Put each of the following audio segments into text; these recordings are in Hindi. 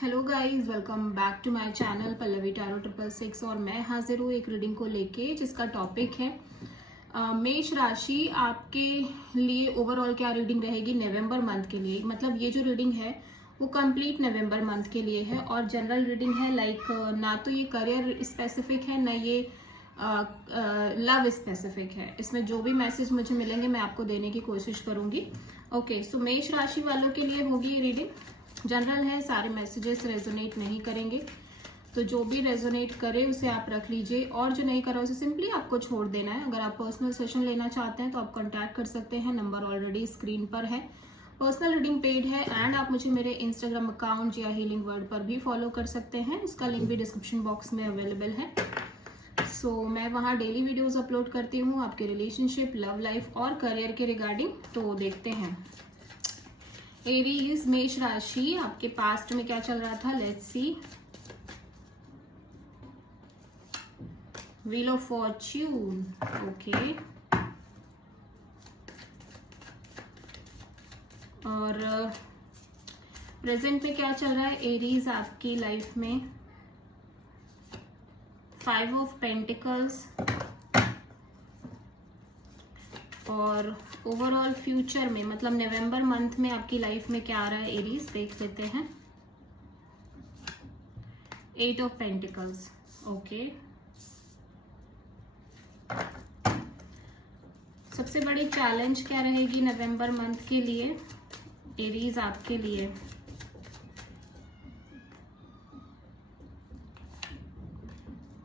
Hello guys, welcome back to my channel Pallavi tarot 666। और मैं हाजिर हूँ एक रीडिंग को लेके जिसका टॉपिक है मेष राशि। आपके लिए ओवरऑल क्या रीडिंग रहेगी नवंबर मंथ के लिए। मतलब ये जो रीडिंग है वो कंप्लीट नवंबर मंथ के लिए है और जनरल रीडिंग है। ना तो ये करियर स्पेसिफिक है, ना ये लव स्पेसिफिक है। इसमें जो भी मैसेज मुझे मिलेंगे मैं आपको देने की कोशिश करूंगी। ओके, सो मेष राशि वालों के लिए होगी ये रीडिंग। जनरल है, सारे मैसेजेस रेजोनेट नहीं करेंगे, तो जो भी रेजोनेट करे उसे आप रख लीजिए और जो नहीं करा उसे सिंपली आपको छोड़ देना है। अगर आप पर्सनल सेशन लेना चाहते हैं तो आप कांटेक्ट कर सकते हैं, नंबर ऑलरेडी स्क्रीन पर है। पर्सनल रीडिंग पेड है एंड आप मुझे मेरे इंस्टाग्राम अकाउंट या हीलिंग वर्ड पर भी फॉलो कर सकते हैं। उसका लिंक भी डिस्क्रिप्शन बॉक्स में अवेलेबल है। सो मैं वहाँ डेली वीडियोस अपलोड करती हूँ आपके रिलेशनशिप, लव लाइफ और करियर के रिगार्डिंग। तो देखते हैं एरीज मेष राशि आपके पास्ट में क्या चल रहा था। Let's see. Wheel of Fortune, okay. और प्रेजेंट में क्या चल रहा है एरीज आपकी लाइफ में। 5 ऑफ पेंटिकल्स और ओवरऑल फ्यूचर में मतलब नवंबर मंथ में आपकी लाइफ में क्या आ रहा है एरीज, देख लेते हैं। 8 ऑफ पेंटिकल्स, ओके। सबसे बड़ी चैलेंज क्या रहेगी नवंबर मंथ के लिए एरीज आपके लिए।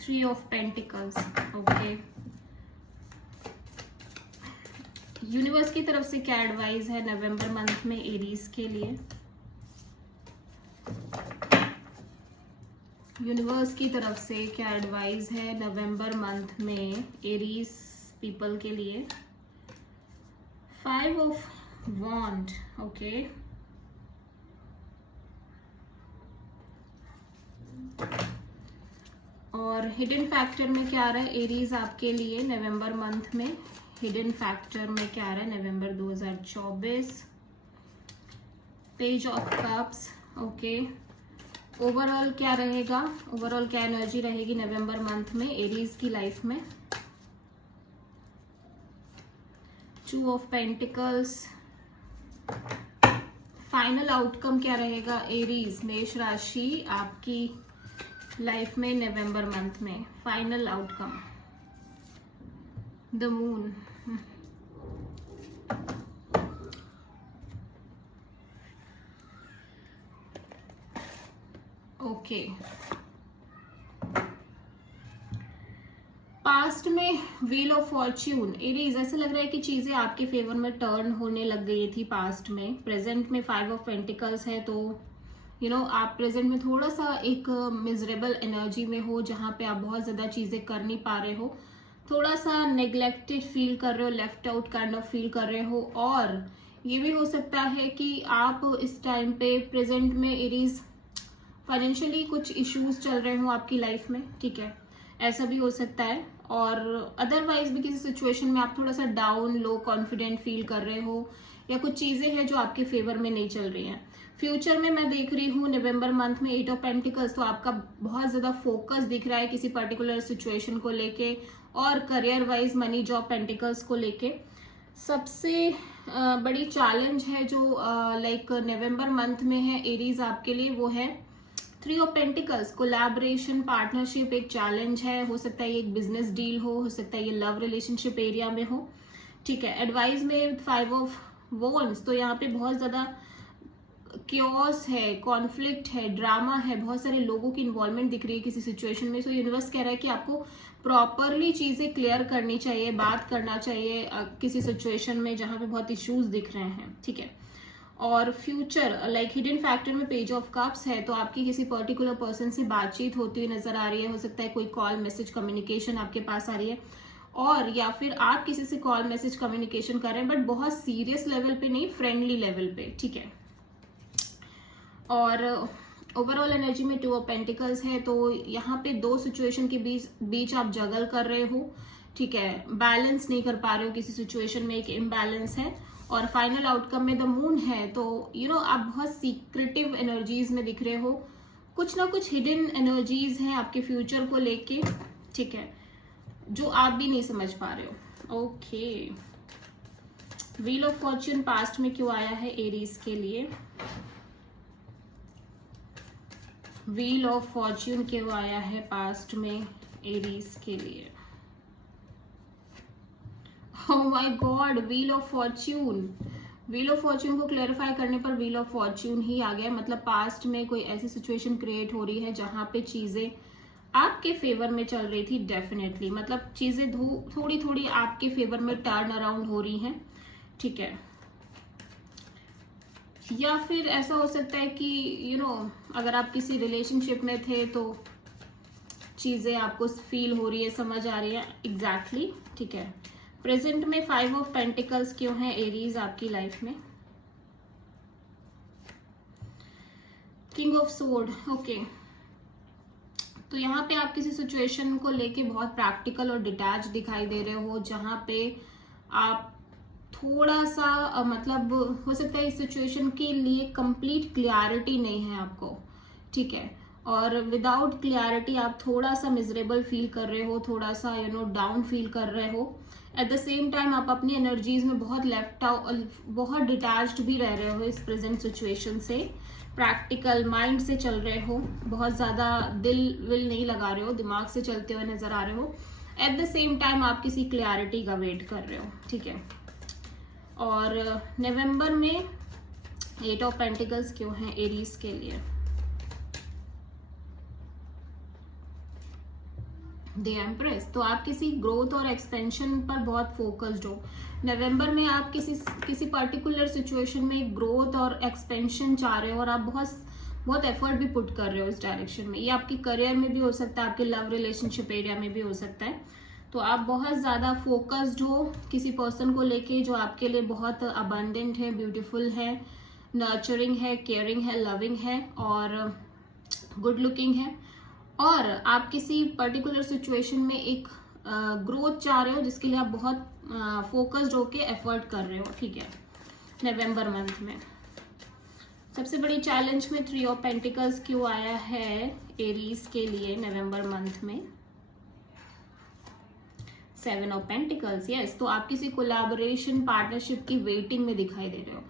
Three of pentacles, okay. Universe की तरफ से क्या एडवाइस है नवंबर मंथ में एरीज के लिए। यूनिवर्स की तरफ से क्या एडवाइस है नवंबर मंथ में एरीज पीपल के लिए। 5 ऑफ वॉन्ड, ओके। और हिडन फैक्टर में क्या आ रहा है एरीज आपके लिए नवंबर मंथ में। हिडन फैक्टर में क्या आ रहा है नवंबर 2024। Page of cups, okay. Overall क्या रहेगा, ओवरऑल क्या एनर्जी रहेगी नवंबर मंथ में एरीज की लाइफ में। 2 ऑफ पेंटिकल्स। फाइनल आउटकम क्या रहेगा एरीज मेष राशि आपकी लाइफ में नवंबर मंथ में। Final outcome the moon, okay. Past में व्हील ऑफ फॉर्च्यून एरीज, ऐसा लग रहा है कि चीजें आपके फेवर में टर्न होने लग गई थी पास्ट में। प्रेजेंट में 5 ऑफ पेंटिकल्स है, तो आप प्रेजेंट में थोड़ा सा एक मिजरेबल एनर्जी में हो जहां पे आप बहुत ज्यादा चीजें कर नहीं पा रहे हो, थोड़ा सा नेग्लेक्टेड फील कर रहे हो, left out kind of feel कर रहे हो। और ये भी हो सकता है कि आप इस टाइम पे प्रेजेंट में एरीज फाइनेंशियली कुछ इश्यूज चल रहे हो आपकी लाइफ में, ठीक है, ऐसा भी हो सकता है। और अदरवाइज भी किसी सिचुएशन में आप थोड़ा सा डाउन, लो कॉन्फिडेंट फील कर रहे हो या कुछ चीजें हैं जो आपके फेवर में नहीं चल रही हैं। फ्यूचर में मैं देख रही हूँ नवंबर मंथ में 8 ऑफ पेंटिकल्स, तो आपका बहुत ज्यादा फोकस दिख रहा है किसी पर्टिकुलर सिचुएशन को लेके और career wise money job pentacles को लेके। सबसे बड़ी चैलेंज है जो नवंबर मंथ में है एरीज आपके लिए, वो है 3 ऑफ पेंटिकल्स। कोलैबोरेशन, पार्टनरशिप एक चैलेंज है। हो सकता है ये एक बिजनेस डील हो सकता है ये लव रिलेशनशिप एरिया में हो, ठीक है। एडवाइस में 5 ऑफ वॉन्ड्स, तो यहाँ पे बहुत ज्यादा क्योस है, कॉन्फ्लिक्ट है, ड्रामा है, बहुत सारे लोगों की इन्वॉल्वमेंट दिख रही है किसी सिचुएशन में। सो यूनिवर्स कह रहा है कि आपको प्रॉपरली चीजें क्लियर करनी चाहिए, बात करना चाहिए किसी सिचुएशन में जहां पे बहुत इश्यूज दिख रहे हैं, ठीक है। और फ्यूचर हिडन फैक्टर में पेज ऑफ कप्स है, तो आपकी किसी पर्टिकुलर पर्सन से बातचीत होती हुई नजर आ रही है। हो सकता है कोई कॉल, मैसेज, कम्युनिकेशन आपके पास आ रही है, और या फिर आप किसी से कॉल, मैसेज, कम्युनिकेशन कर रहे हैं बट बहुत सीरियस लेवल पे नहीं, फ्रेंडली लेवल पे, ठीक है। और ओवरऑल एनर्जी में 2 ऑफ पेंटिकल्स है, तो यहाँ पे 2 सिचुएशन के बीच आप जगल कर रहे हो, ठीक है। बैलेंस नहीं कर पा रहे हो, किसी सिचुएशन में एक इम्बैलेंस है। और फाइनल आउटकम में द मून है, तो आप बहुत सीक्रेटिव एनर्जीज में दिख रहे हो, कुछ ना कुछ हिडन एनर्जीज हैं आपके फ्यूचर को लेके, ठीक है, जो आप भी नहीं समझ पा रहे हो। Okay, wheel of Fortune past में क्यों आया है एरीज के लिए? व्हील ऑफ फॉर्च्यून क्यों आया है पास्ट में एरीज के लिए? Oh my God, wheel of Fortune. Wheel of Fortune को क्लैरिफाई करने पर व्हील ऑफ फॉर्च्यून ही आ गया। मतलब पास्ट में कोई ऐसी सिचुएशन क्रिएट हो रही है जहां पे चीजें आपके फेवर में चल रही थी। डेफिनेटली मतलब चीजें थोड़ी थोड़ी आपके फेवर में टर्न अराउंड हो रही हैं, ठीक है। या फिर ऐसा हो सकता है कि अगर आप किसी रिलेशनशिप में थे तो चीजें आपको फील हो रही है, समझ आ रही है एग्जैक्टली, ठीक है। प्रेजेंट में 5 ऑफ पेंटिकल्स क्यों है एरीज आपकी लाइफ में? King of sword, okay. तो यहाँ पे आप किसी सिचुएशन को लेके बहुत प्रैक्टिकल और डिटैच दिखाई दे रहे हो, जहां पे आप थोड़ा सा मतलब हो सकता है इस सिचुएशन के लिए कंप्लीट क्लियरिटी नहीं है आपको, ठीक है। और विदाउट क्लियरिटी आप थोड़ा सा मिजरेबल फील कर रहे हो, थोड़ा सा डाउन फील कर रहे हो। एट द सेम टाइम आप अपनी एनर्जीज में बहुत लेफ्ट आउट, बहुत डिटैच्ड भी रह रहे हो इस प्रेजेंट सिचुएशन से। प्रैक्टिकल माइंड से चल रहे हो, बहुत ज्यादा दिल विल नहीं लगा रहे हो, दिमाग से चलते हुए नजर आ रहे हो। एट द सेम टाइम आप किसी क्लियरिटी का वेट कर रहे हो, ठीक है। और नवंबर में 8 ऑफ पेंटिकल्स क्यों है एरीज के लिए? The empress. तो आप किसी ग्रोथ और एक्सपेंशन पर बहुत फोकस्ड हो। नवंबर में आप किसी पर्टिकुलर सिचुएशन में ग्रोथ और एक्सपेंशन चाह रहे हो और आप बहुत एफर्ट भी पुट कर रहे हो इस डायरेक्शन में। ये आपके करियर में भी हो सकता है, आपके लव रिलेशनशिप एरिया में भी हो सकता है। तो आप बहुत ज्यादा फोकस्ड हो किसी पर्सन को लेके जो आपके लिए बहुत अबंडेंट है, ब्यूटीफुल है, नर्चरिंग है, केयरिंग है, लविंग है और गुड लुकिंग है। और आप किसी पर्टिकुलर सिचुएशन में एक ग्रोथ चाह रहे हो जिसके लिए आप बहुत फोकस्ड होके एफर्ट कर रहे हो, ठीक है, नवंबर मंथ में। सबसे बड़ी चैलेंज में 3 ऑफ पेंटिकल्स क्यों आया है एरीज के लिए नवंबर मंथ में? 7 ऑफ पेंटिकल्स, यस। तो आप किसी कोलैबोरेशन पार्टनरशिप की वेटिंग में दिखाई दे रहे हो,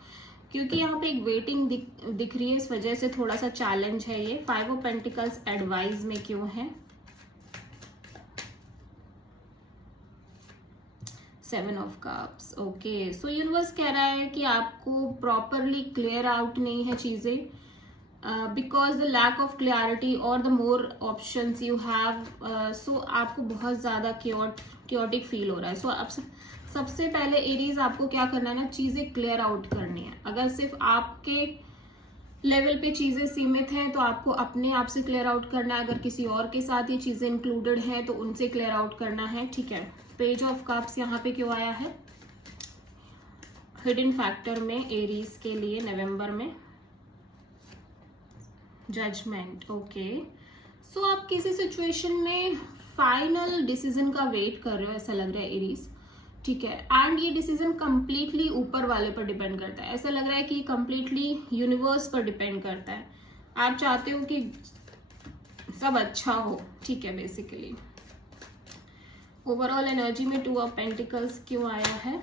क्योंकि यहाँ पे एक वेटिंग दिख रही है, इस वजह से थोड़ा सा चैलेंज है ये। 5 ऑफ पेंटिकल्स एडवाइस में क्यों है? 7 of cups, okay. So universe कह रहा है कि आपको प्रॉपरली क्लियर आउट नहीं है चीजें, because the lack of clarity और the more options you have, so आपको बहुत ज्यादा क्योटिक फील हो रहा है। सो अब सबसे पहले एरीज आपको क्या करना है ना, चीजें क्लियर आउट करनी है। अगर सिर्फ आपके लेवल पे चीजें सीमित हैं तो आपको अपने आप से क्लियर आउट करना है। अगर किसी और के साथ ये चीजें इंक्लूडेड हैं तो उनसे क्लियर आउट करना है, ठीक है। पेज ऑफ कप्स यहाँ पे क्यों आया है हिडन फैक्टर में एरीज के लिए नवंबर में? Judgement, okay. सो आप किसी सिचुएशन में फाइनल डिसीजन का वेट कर रहे हो, ऐसा लग रहा है एरीज, ठीक है। एंड ये डिसीजन कंप्लीटली ऊपर वाले पर डिपेंड करता है। ऐसा लग रहा है कि कंप्लीटली यूनिवर्स पर डिपेंड करता है। आप चाहते हो कि सब अच्छा हो, ठीक है, बेसिकली। ओवरऑल एनर्जी में 2 ऑफ पेंटिकल्स क्यों आया है?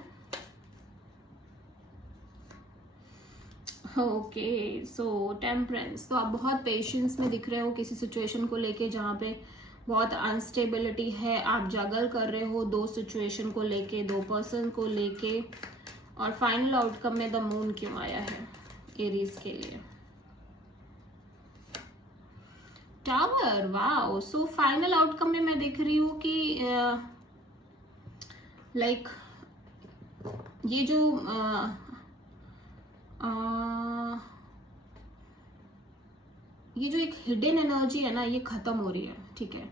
ओके, सो टेम्परेंस। तो आप बहुत पेशेंस में दिख रहे हो किसी सिचुएशन को लेके जहाँ पे बहुत अनस्टेबिलिटी है। आप जगल कर रहे हो 2 सिचुएशन को लेके, 2 पर्सन को लेके। और फाइनल आउटकम में द मून क्यों आया है एरीज के लिए? Tower, wow. So final outcome में मैं देख रही हूँ कि लाइक ये जो ये जो एक हिडन एनर्जी है ना, ये खत्म हो रही है, ठीक है।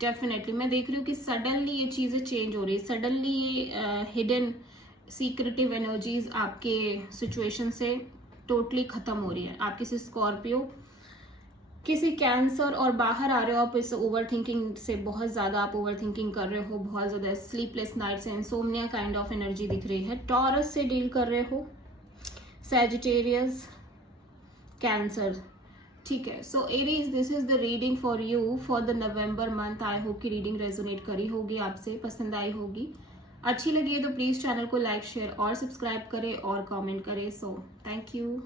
डेफिनेटली मैं देख रही हूँ कि सडनली ये चीजें चेंज हो रही है। सडनली ये हिडन सीक्रेटिव एनर्जीज आपके सिचुएशन से टोटली खत्म हो रही है। आप किसी स्कॉर्पियो, किसी कैंसर और बाहर आ रहे हो आप इस ओवर थिंकिंग से। बहुत ज्यादा आप ओवर थिंकिंग कर रहे हो, बहुत ज्यादा sleepless nights, insomnia kind of energy दिख रही है। टॉरस से डील कर रहे हो, सैजिटेरियस, कैंसर, ठीक है, सो Aries this is the reading for you for the November month. I hope की रीडिंग रेजोनेट करी होगी, आपसे पसंद आई होगी। अच्छी लगी है तो प्लीज चैनल को लाइक शेयर और सब्सक्राइब करें और कमेंट करें। So thank you.